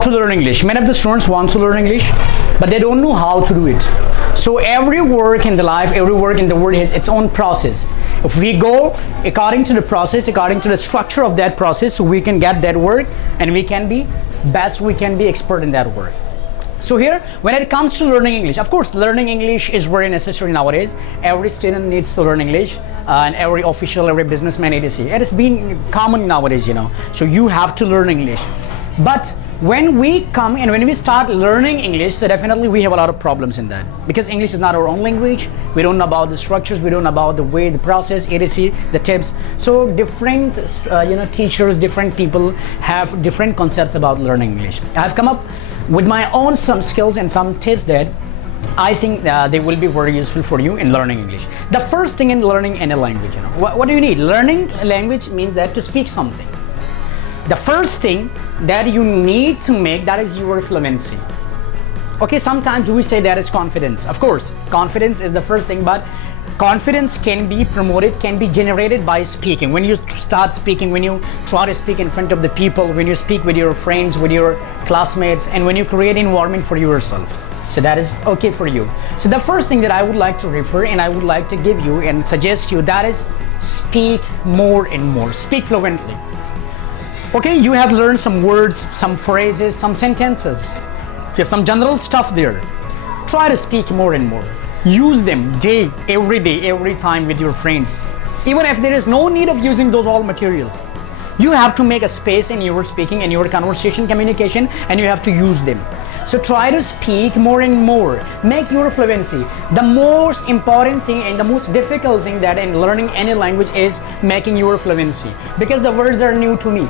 to learn English. Many of the students want to learn English, but they don't know how to do it. So every work in the life, every work in the world has its own process. If we go according to the process, according to the structure of that process, we can get that work and we can be best, we can be expert in that work. So here, when it comes to learning English, of course, learning English is very necessary nowadays. Every student needs to learn English, and every official, every businessman, etc. It has been common nowadays, So you have to learn English. But when we come and when we start learning English, so definitely we have a lot of problems in that, because English is not our own language. We don't know about the structures, we don't know about the way, the process, etc., the tips. So different teachers, different people have different concepts about learning English. I've come up with my own some skills and some tips that I think they will be very useful for you in learning English. The first thing in learning any language, what do you need? Learning a language means that to speak something. The first thing that you need to make, that is your fluency. Okay, sometimes we say that is confidence. Of course, confidence is the first thing, but confidence can be promoted, can be generated by speaking. When you start speaking, when you try to speak in front of the people, when you speak with your friends, with your classmates, and when you create an environment for yourself. So that is okay for you. So the first thing that I would like to refer and I would like to give you and suggest you, that is speak more and more. Speak fluently. Okay, you have learned some words, some phrases, some sentences. You have some general stuff there. Try to speak more and more. Use them day, every time with your friends. Even if there is no need of using those all materials, you have to make a space in your speaking and your conversation, communication, and you have to use them. So try to speak more and more. Make your fluency. The most important thing and the most difficult thing that in learning any language is making your fluency, because the words are new to me.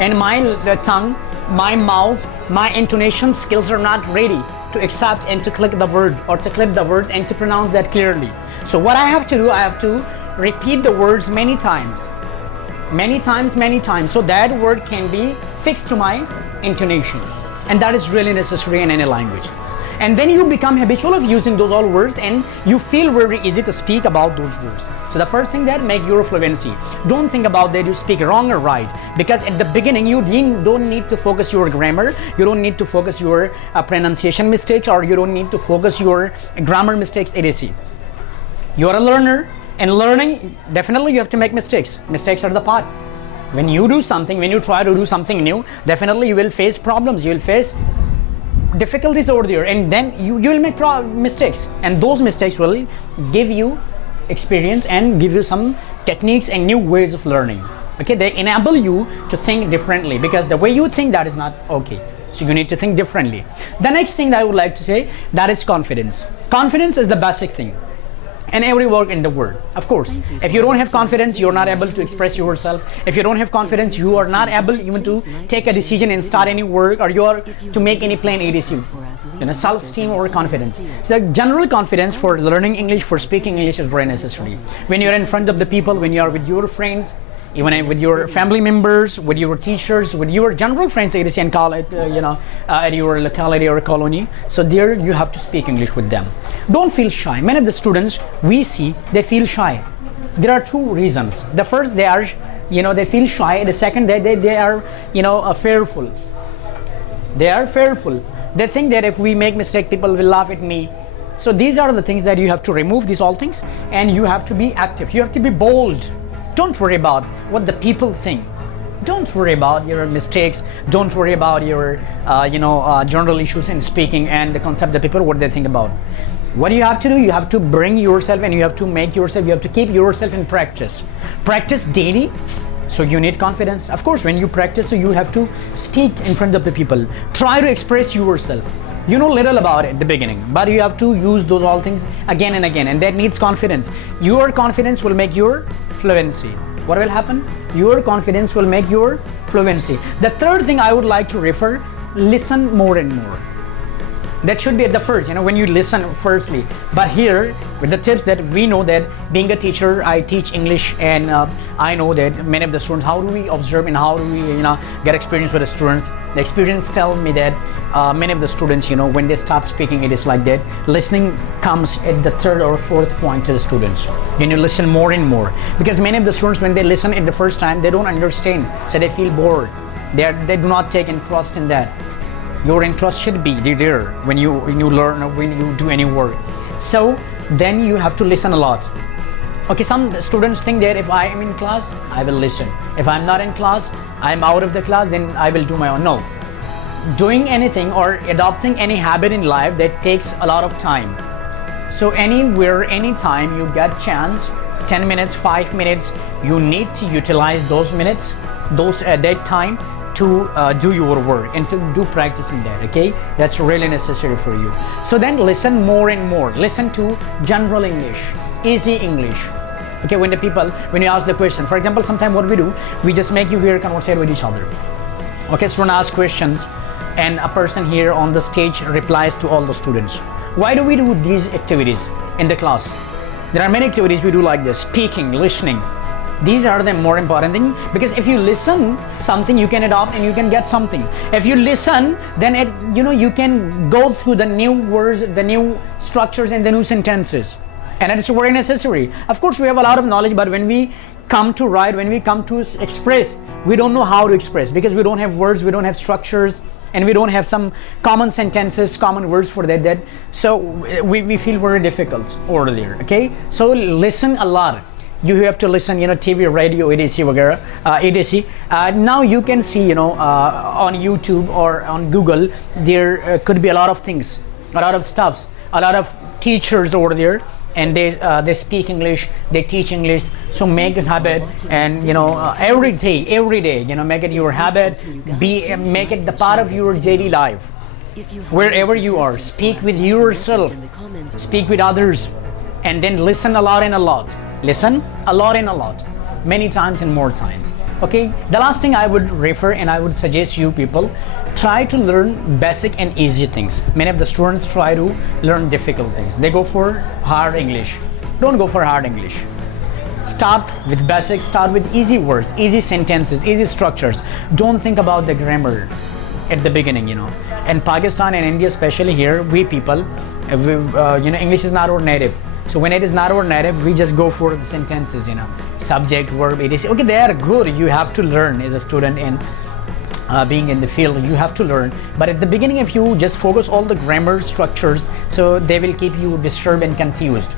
And my tongue, my mouth, my intonation skills are not ready to accept and to click the word or to clip the words and to pronounce that clearly. So what I have to do, I have to repeat the words many times, so that word can be fixed to my intonation. And that is really necessary in any language. And then you become habitual of using those all words and you feel very easy to speak about those words. So the first thing, that make your fluency. Don't think about that you speak wrong or right, because at the beginning you don't need to focus your grammar, you don't need to focus your pronunciation mistakes, or you don't need to focus your grammar mistakes, etc. You are a learner, and learning, definitely you have to make mistakes. Mistakes are the part. When you do something, when you try to do something new, definitely you will face problems, you will face difficulties over there, and then you will make mistakes, and those mistakes will give you experience and give you some techniques and new ways of learning. Okay, they enable you to think differently, because the way you think, that is not okay. So you need to think differently. The next thing that I would like to say, that is confidence. Confidence is the basic thing in every work in the world. Of course, if you don't have confidence, you're not able to express yourself. If you don't have confidence, you are not able even to take a decision and start any work, or you are to make any plan, etc. Self-esteem or confidence. So general confidence for learning English, for speaking English, is very necessary. When you're in front of the people, when you are with your friends, even with your family members, with your teachers, with your general friends, etc., and call it, at your locality or colony. So there you have to speak English with them. Don't feel shy. Many of the students we see, they feel shy. There are two reasons. The first, they are, they feel shy. The second, they are, fearful. They are fearful. They think that if we make mistake, people will laugh at me. So these are the things that you have to remove, these all things, and you have to be active. You have to be bold. Don't worry about what the people think. Don't worry about your mistakes. Don't worry about your, general issues in speaking and the concept that people, what they think about. What you have to do, you have to bring yourself and you have to make yourself, you have to keep yourself in practice. Practice daily. So you need confidence. Of course, when you practice, so you have to speak in front of the people. Try to express yourself. You know little about it at the beginning, but you have to use those all things again and again, and that needs confidence. Your confidence will make your fluency. What will happen? Your confidence will make your fluency. The third thing I would like to refer, listen more and more. That should be at the first, when you listen firstly. But here, with the tips that we know, that being a teacher, I teach English, and I know that many of the students, how do we observe and how do we, get experience with the students? The experience tells me that many of the students, when they start speaking, it is like that. Listening comes at the third or fourth point to the students. When you listen more and more, because many of the students, when they listen at the first time, they don't understand, so they feel bored. They do not take interest in that. Your interest should be there when you learn or when you do any work. So then you have to listen a lot. Okay, some students think that if I am in class, I will listen. If I'm not in class, I'm out of the class, then I will do my own. No. Doing anything or adopting any habit in life, that takes a lot of time. So anywhere, anytime you get chance, 10 minutes, 5 minutes, you need to utilize those minutes, that time to do your work and to do practice in that. Okay, that's really necessary for you. So then listen more and more. Listen to general English, easy English. Okay, when you ask the question, for example, sometimes what we do, we just make you here conversate with each other. Okay, student asks questions and a person here on the stage replies to all the students. Why do we do these activities in the class? There are many activities we do like this: speaking, listening. These are the more important thing, because if you listen something, you can adopt and you can get something. If you listen, then you can go through the new words, the new structures and the new sentences, and it's very necessary. Of course, we have a lot of knowledge, but when we come to write, when we come to express, we don't know how to express, because we don't have words, we don't have structures, and we don't have some common sentences, common words for that. So we feel very difficult over there. Okay, so listen a lot. You have to listen, TV, radio, etc. Now you can see, on YouTube or on Google, there could be a lot of things, a lot of stuffs, a lot of teachers over there, and they speak English, they teach English. So make a habit, and every day, make it your habit. Make it the part of your daily life. Wherever you are, speak with yourself, speak with others, and then listen a lot and a lot. Listen a lot and a lot, many times and more times. Okay, the last thing I would refer and I would suggest you people, try to learn basic and easy things. Many of the students try to learn difficult things. They go for hard English. Don't go for hard English. Start with basics, start with easy words, easy sentences, easy structures. Don't think about the grammar at the beginning. In Pakistan and India, especially here, we people, English is not our native. So when it is not our native, we just go for the sentences, subject, verb, etc. Okay, they are good. You have to learn as a student, and being in the field, you have to learn. But at the beginning, if you just focus all the grammar structures, so they will keep you disturbed and confused.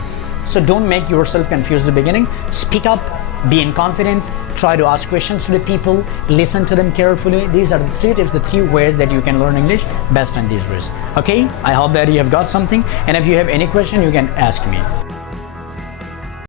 So don't make yourself confused at the beginning. Speak up, be in confidence, try to ask questions to the people, listen to them carefully. These are the 3 tips, the 3 ways that you can learn English best in these ways. Okay, I hope that you have got something, and if you have any question, you can ask me.